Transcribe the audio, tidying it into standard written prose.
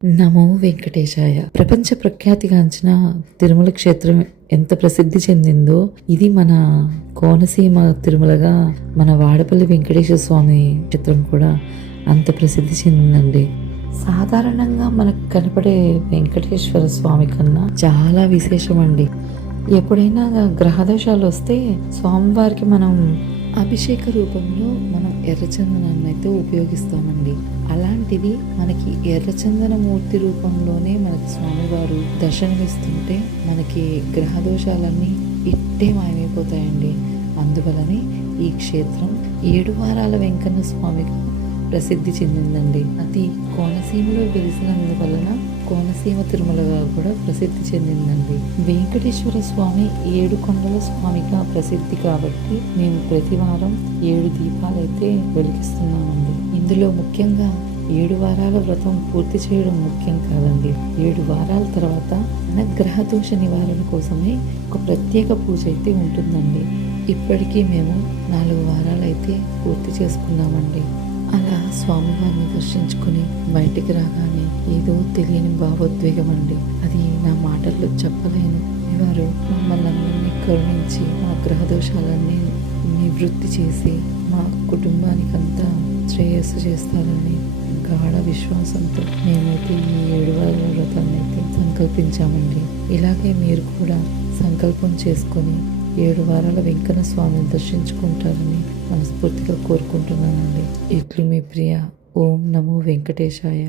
నమో వెంకటేశాయ. ప్రపంచ ప్రఖ్యాతిగాంచిన తిరుమల క్షేత్రం ఎంత ప్రసిద్ధి చెందిందో ఇది మన కోనసీమ తిరుమలగా మన వాడపల్లి వెంకటేశ్వర స్వామి క్షేత్రం కూడా అంత ప్రసిద్ధి చెందిందండి. సాధారణంగా మనకు కనపడే వెంకటేశ్వర స్వామి కన్నా చాలా విశేషమండి. ఎప్పుడైనా గ్రహదోషాలు వస్తే స్వామివారికి మనం అభిషేక రూపంలో మనం ఎర్రచందనాన్ని అయితే ఉపయోగిస్తామండి. అలాంటిది మనకి ఎర్రచందన మూర్తి రూపంలోనే మనకి స్వామివారు దర్శనమిస్తుంటే మనకి గ్రహదోషాలన్నీ ఇట్టే మాయమైపోతాయండి. అందువలనే ఈ క్షేత్రం 7 వారాల వెంకన్న స్వామిగా ప్రసిద్ధి చెందిందండి. అది కోనసీమలో వెలిసినందువలన కోనసీమ తిరుమలగా కూడా ప్రసిద్ధి చెందిందండి. వెంకటేశ్వర స్వామి 7 కొండల స్వామిగా ప్రసిద్ధి కాబట్టి మేము ప్రతి వారం 7 దీపాలైతే వెలిగిస్తున్నామండి. ఇందులో ముఖ్యంగా 7 వారాల వ్రతం పూర్తి చేయడం ముఖ్యం కాదండి. 7 వారాల తర్వాత గ్రహ దోష నివారణ కోసమే ఒక ప్రత్యేక పూజ అయితే ఉంటుందండి. ఇప్పటికీ మేము 4 వారాలు అయితే పూర్తి చేసుకున్నామండి. అలా స్వామివారిని దర్శించుకుని బయటికి రాగానే ఏదో తెలియని భావోద్వేగం అండి. అది నా మాటల్లో చెప్పలేను. వారు మమ్మల్ని అందరినీ కరుణించి మా గ్రహదోషాలన్నీ నివృత్తి చేసి మా కుటుంబానికంతా శ్రేయస్సు చేస్తారని గాఢ విశ్వాసంతో మేమైతే ఈ 7 వారాల వ్రతాన్ని అయితే సంకల్పించామండి. ఇలాగే మీరు కూడా సంకల్పం చేసుకొని 7 వారాల వెంకన్న స్వామిని దర్శించుకుంటారని మనస్ఫూర్తిగా కోరుకుంటున్నానండి. ఇట్లు మీ ప్రియ. ఓం నమో వెంకటేశాయ.